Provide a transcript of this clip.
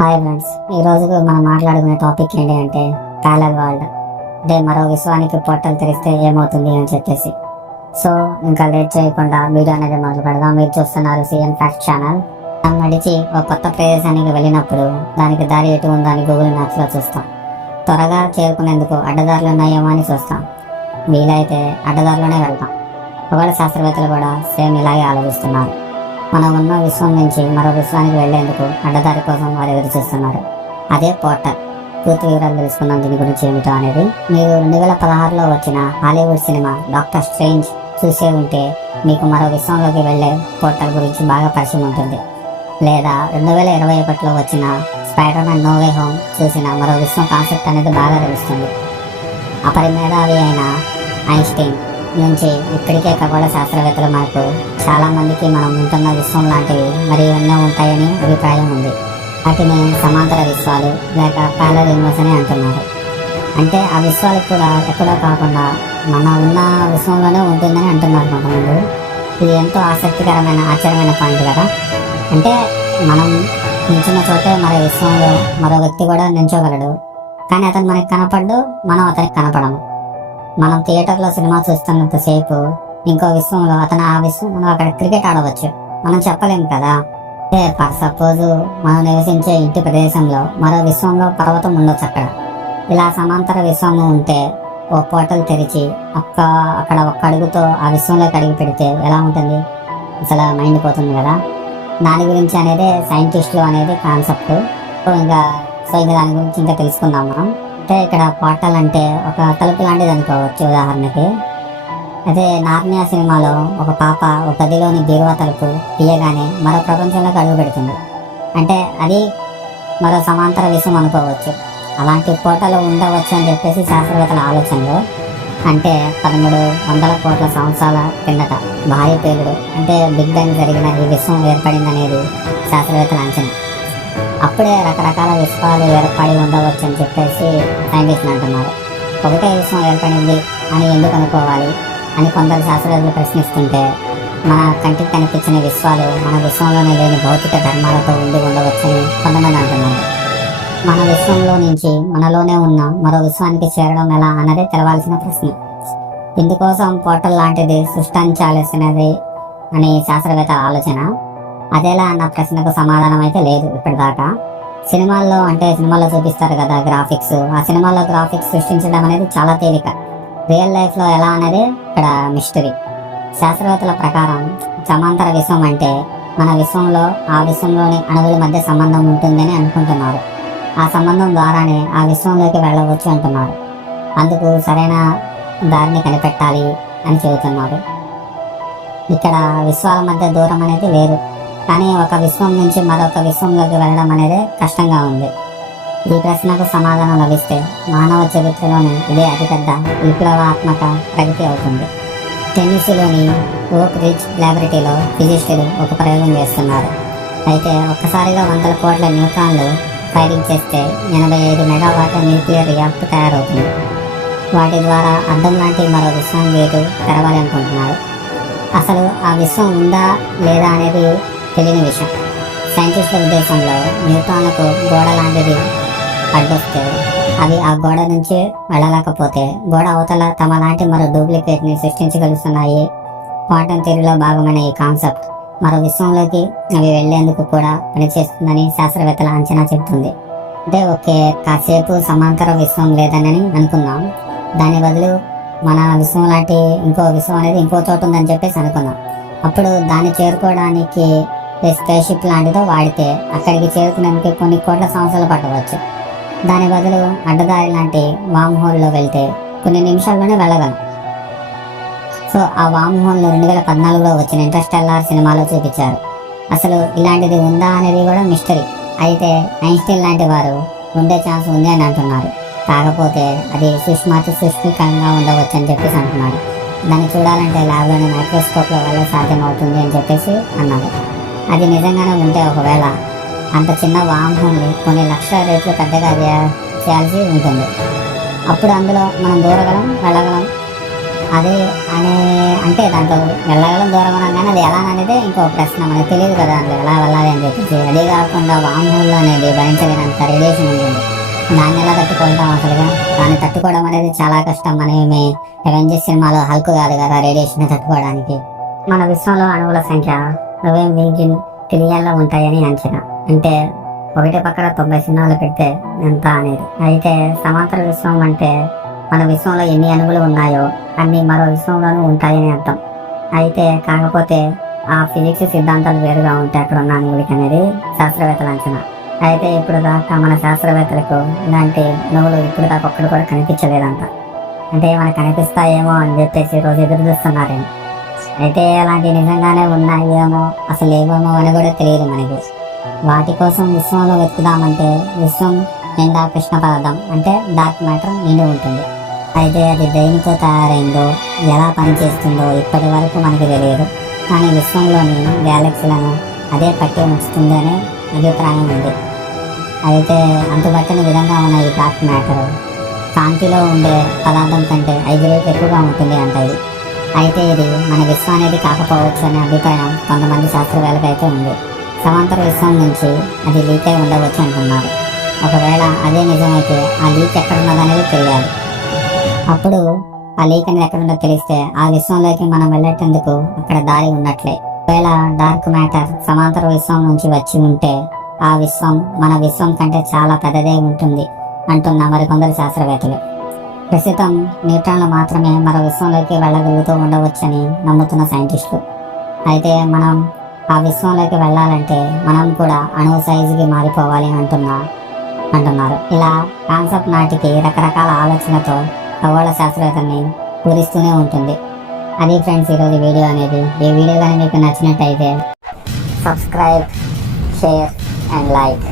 Hi friends, ఈరోజు మనం మాట్లాడుకునే టాపిక్ ఏంటి అంటే ప్యారలల్ వరల్డ్. అంటే మరో విశ్వానికి పోర్టల్ తెరిస్తే ఏమవుతుంది అని చెప్పేసి. సో ఇంకా లేట్ చేయకుండా వీడియో అనేది మొదలు పెడదాం. మీరు చూస్తున్నారు సిఎన్ ఫ్యాక్ట్ ఛానల్. మనం నడిచి ఒక కొత్త ప్రదేశానికి వెళ్ళినప్పుడు దానికి దారి ఎటు ఉందో అని గూగుల్ మ్యాప్స్లో చూస్తాం. త్వరగా చేరుకునేందుకు అడ్డదారులు ఉన్నాయేమో అని చూస్తాం. వీలైతే అడ్డదారిలోనే వెళ్తాం. ఒకవేళ శాస్త్రవేత్తలు కూడా సేమ్ ఇలాగే ఆలోచిస్తున్నారు. మనం ఉన్న విశ్వం నుంచి మరో విశ్వానికి వెళ్లేందుకు అడ్డదారి కోసం వారు ఎదురు చూస్తున్నారు. అదే పోర్టల్. పూర్తి వివరాలు తెలుసుకున్నాం దీని గురించి ఏమిటో అనేది. మీరు 2016లో వచ్చిన హాలీవుడ్ సినిమా డాక్టర్ స్ట్రేంజ్ చూసే ఉంటే మీకు మరో విశ్వంలోకి వెళ్లే పోర్టల్ గురించి బాగా పరిచయం ఉంటుంది. లేదా 2021లో వచ్చిన Spider Man No Way Home చూసిన మరో విశ్వం కాన్సెప్ట్ అనేది బాగా తెలుస్తుంది. అపరిమేధావి అయిన ఐన్స్టీన్ నుంచి ఇప్పటికే ఖగోళ శాస్త్రవేత్తలు మనకు చాలా మందికి మనం ఉంటున్న విశ్వం లాంటివి మరి ఎన్నో ఉంటాయని అభిప్రాయం ఉంది. వాటిని సమాంతర విశ్వాలు లేక ప్యారలల్ యూనివర్స్ అని అంటున్నారు. అంటే ఆ విశ్వాలు కూడా ఎక్కడో కాకుండా మన ఉన్న విశ్వంలోనే ఉంటుందని అంటున్నారు కొంతమంది. ఇది ఎంతో ఆసక్తికరమైన ఆశ్చర్యమైన పాయింట్ కదా. అంటే మనం నిల్చున్న చోటే మరో విశ్వంలో మరో వ్యక్తి కూడా నిల్చోగలడు, కానీ అతను మనకి కనపడ్డు, మనం అతనికి కనపడము. మనం థియేటర్లో సినిమా చూస్తున్నంతసేపు ఇంకో విశ్వంలో అతను ఆ విశ్వంలో అక్కడ క్రికెట్ ఆడవచ్చు, మనం చెప్పలేము కదా. ఫర్ సపోజ్ మనం నివసించే ఇంటి ప్రదేశంలో మరో విశ్వంలో పర్వతం ఉండొచ్చు. ఇలా సమాంతర విశ్వము ఉంటే ఓ పోర్టల్ తెరిచి అక్కడ ఒక్క అడుగుతో ఆ విశ్వంలోకి అడిగి పెడితే ఎలా ఉంటుంది? అసలు మైండ్ పోతుంది కదా. దాని గురించి అనేది సైంటిస్టులు అనేది కాన్సెప్ట్. ఇంకా దాని గురించి ఇంకా తెలుసుకుందాం మనం. అంటే ఇక్కడ పోర్టల్ అంటే ఒక తలుపు లాంటిది అనుకోవచ్చు. ఉదాహరణకి అదే నార్నియా సినిమాలో ఒక పాప ఒక గదిలోని బీరువా తలుపు తీయగానే మరో ప్రపంచంలోకి అడుగు పెడుతుంది. అంటే అది మరో సమాంతర విశ్వం అనుకోవచ్చు. అలాంటి పోర్టల్ ఉండవచ్చు అని చెప్పేసి శాస్త్రవేత్తల ఆలోచనలు. అంటే 1300 కోట్ల సంవత్సరాల కిందట భారీ పేలుడు అంటే బిగ్ బ్యాంగ్ జరిగిన ఈ విశ్వం ఏర్పడిందనేది శాస్త్రవేత్తల అంచనా. అప్పుడే రకరకాల విశ్వాలు ఏర్పడి ఉండవచ్చు అని చెప్పేసి సైంటిస్టులు అంటున్నారు. ఒకటే విశ్వం ఏర్పడింది అని ఎందుకు అనుకోవాలి అని కొందరు శాస్త్రవేత్తలు ప్రశ్నిస్తుంటే, మన కంటికి కనిపించిన విశ్వాలు మన విశ్వంలోనే లేని భౌతిక ధర్మాలతో ఉండవచ్చని కొంతమంది అంటున్నారు. మన విశ్వంలో నుంచి మనలోనే ఉన్న మరో విశ్వానికి చేరడం ఎలా అన్నదే తెలవాల్సిన ప్రశ్న. ఇందుకోసం పోర్టల్ లాంటిది సృష్టించాల్సినది అని శాస్త్రవేత్త ఆలోచన. అదేలా అన్న ప్రశ్నకు సమాధానం అయితే లేదు ఇప్పటిదాకా. సినిమాల్లో చూపిస్తారు కదా గ్రాఫిక్స్. ఆ సినిమాల్లో గ్రాఫిక్స్ సృష్టించడం అనేది చాలా తేలిక. రియల్ లైఫ్లో ఎలా అనేది ఇక్కడ మిస్టరీ. శాస్త్రవేత్తల ప్రకారం సమాంతర విశ్వం అంటే మన విశ్వంలో ఆ విశ్వంలోని అణువుల మధ్య సంబంధం ఉంటుందని అనుకుంటున్నారు. ఆ సంబంధం ద్వారానే ఆ విశ్వంలోకి వెళ్ళవచ్చు అంటున్నారు. అందుకు సరైన దారిని కనిపెట్టాలి అని చెబుతున్నారు. ఇక్కడ విశ్వాల మధ్య దూరం అనేది లేదు, కానీ ఒక విశ్వం నుంచి మరొక విశ్వంలోకి వెళ్ళడం అనేది కష్టంగా ఉంది. ఈ ప్రశ్నకు సమాధానం లభిస్తే మానవ చరిత్రలోనే ఇదే అతిపెద్ద విప్లవాత్మక ప్రగతి అవుతుంది. టెన్నిస్లోని ఓక్ రిడ్జ్ ల్యాబొరేటరీలో ఫిజిస్టులు ఒక ప్రయోగం చేస్తున్నారు. అయితే ఒక్కసారిగా 100 కోట్ల న్యూట్రాన్లు ఫైరింగ్ చేస్తే 85 మెగావాట్ల న్యూక్లియర్ రియాక్టర్ తయారవుతుంది. వాటి ద్వారా అద్దం లాంటి మరో విశ్వం గేటు తెరవాలనుకుంటున్నారు. అసలు ఆ విశ్వం ఉందా లేదా అనేది తెలియని విషయం. సైంటిస్టుల ఉద్దేశంలో న్యూట్రాన్లకు గోడ లాంటిది అడ్డొస్తే అవి ఆ గోడ నుంచి వెళ్ళలేకపోతే గోడ అవతల తమ లాంటి మరో డూప్లికేట్ని సృష్టించగలుగుతున్నాయి. క్వాంటం థియరీలో భాగమైన ఈ కాన్సెప్ట్ మరో విశ్వంలోకి అవి వెళ్లేందుకు కూడా పనిచేస్తుందని శాస్త్రవేత్తల అంచనా చెబుతుంది. అంటే కాసేపు సమాంతర విశ్వం లేదని అనుకుందాం. దాని బదులు మన విశ్వం లాంటి ఇంకో విశ్వం అనేది ఇంకో చోటు ఉందని చెప్పేసి అనుకుందాం. అప్పుడు దాన్ని చేరుకోవడానికి స్పేస్ షిప్ లాంటిదో వాడితే అక్కడికి చేరుకునేందుకు కొన్ని కోట్ల సంవత్సరాలు పట్టవచ్చు. దాని బదులు అడ్డదారి లాంటి వామ్ హోల్లో వెళ్తే కొన్ని నిమిషాల్లోనే వెళ్ళగలం. సో ఆ వామ్ హోల్ను 2014లో వచ్చిన ఇంటర్స్టెల్లార్ సినిమాలో చూపించారు. అసలు ఇలాంటిది ఉందా అనేది కూడా మిస్టరీ. అయితే ఐన్స్టీన్ లాంటి వారు ఉండే ఛాన్స్ ఉంది అని అంటున్నారు. కాకపోతే అది సృష్టికరంగా ఉండవచ్చు అని చెప్పేసి అంటున్నారు. దాన్ని చూడాలంటే ల్యాబ్లోని మైక్రోస్కోప్ల వల్ల సాధ్యమవుతుంది అని చెప్పేసి అన్నారు. అది నిజంగానే ఉంటే ఒకవేళ అంత చిన్న వామ్ హోల్ని కొన్ని లక్షల రేట్లు పెద్దగా చేయాల్సి ఉంటుంది. అప్పుడు అందులో మనం దూరగలం, వెళ్ళగలం. అదే అనే అంటే దాంట్లో వెళ్ళగలం దూరం అనగానే అది ఎలా అనేది ఇంకో ప్రశ్న, మనకు తెలియదు కదా అందులో ఎలా వెళ్ళాలి అని చెప్పేసి. అదే కాకుండా వామ్ హోల్ అనేది భరించలేనంత రేడియేషన్ ఉంటుంది. దాన్ని ఎలా తట్టుకుంటాం అసలుగా? దాన్ని తట్టుకోవడం అనేది చాలా కష్టం. మనమేమి అవెంజర్స్ సినిమాలో హల్క్ కాదు కదా రేడియేషన్ తట్టుకోవడానికి. మన విశ్వంలో అణువుల సంఖ్య 20 ట్రిలియన్లు ఉంటాయని అంచనా. అంటే ఒకటి పక్కన 90 సున్నాలు పెడితే ఎంత అనేది. అయితే సమాంతర విశ్వం అంటే మన విశ్వంలో ఎన్ని అణువులు ఉన్నాయో అన్ని మరో విశ్వంలోనూ ఉంటాయని అర్థం. అయితే కాకపోతే ఆ ఫిజిక్స్ సిద్ధాంతాలు వేరుగా ఉంటాయి అక్కడ ఉన్న అణువులకి అనేది శాస్త్రవేత్తల అంచనా. అయితే ఇప్పుడు దాకా మన శాస్త్రవేత్తలకు ఇలాంటి అణువులు ఇప్పుడు దాకా ఒక్కడు కూడా కనిపించలేదంట. అంటే మనకు కనిపిస్తాయేమో అని చెప్పేసి రోజు ఎదురు చూస్తున్నారేమో. అయితే అలాంటివి నిజంగానే ఉన్నాయేమో అసలు ఏమేమో అని కూడా తెలియదు మనకి. వాటి కోసం విశ్వంలో వెతుకుదామంటే విశ్వం నిండా కృష్ణ పదార్థం అంటే డార్క్ మ్యాటర్ నిండి ఉంటుంది. అయితే అది దేనితో తయారైందో ఎలా పనిచేస్తుందో ఇప్పటి వరకు మనకి తెలియదు. కానీ విశ్వంలోని గ్యాలక్సీలను అదే పట్టి ఉంచుతుంది అనే అభిప్రాయం ఉంది. అయితే అంతుబట్టని విధంగా ఉన్న ఈ డార్క్ మ్యాటర్ కాంతిలో ఉండే పదార్థం కంటే 5 రెట్లు ఎక్కువగా ఉంటుంది అంట ఇది. అయితే ఇది మన విశ్వం అనేది కాకపోవచ్చు అనే అభిప్రాయం కొంతమంది శాస్త్రవేత్తలకు అయితే ఉంది. సమాంతర విశ్వం నుంచి అది లీక్ అయి ఉండవచ్చు అంటున్నారు. ఒకవేళ అదే నిజమైతే ఆ లీక్ ఎక్కడున్నదనేది తెలియాలి. అప్పుడు ఆ లీక్ అనేది ఎక్కడుందో తెలిస్తే ఆ విశ్వంలోకి మనం వెళ్ళేటందుకు అక్కడ దారి ఉన్నట్లే. ఒకవేళ డార్క్ మ్యాటర్ సమాంతర విశ్వం నుంచి వచ్చి ఉంటే ఆ విశ్వం మన విశ్వం కంటే చాలా పెద్దదే ఉంటుంది అంటున్న మరికొందరు శాస్త్రవేత్తలు. ప్రస్తుతం న్యూట్రాన్లు మాత్రమే మరో విశ్వంలోకి వెళ్ళగలుగుతూ ఉండవచ్చని నమ్ముతున్న సైంటిస్టులు. అయితే మనం ఆ విశ్వంలోకి వెళ్ళాలంటే మనం కూడా అణువు సైజుకి మారిపోవాలి అంటున్నారు. ఇలా కాన్సెప్ట్ నాటికి రకరకాల ఆలోచనతో ఖగోళ శాస్త్రవేత్తల్ని పూరిస్తూనే ఉంటుంది. అది ఫ్రెండ్స్ ఈరోజు వీడియో అనేది. ఈ వీడియో కానీ మీకు నచ్చినట్టయితే సబ్స్క్రైబ్, షేర్ అండ్ లైక్.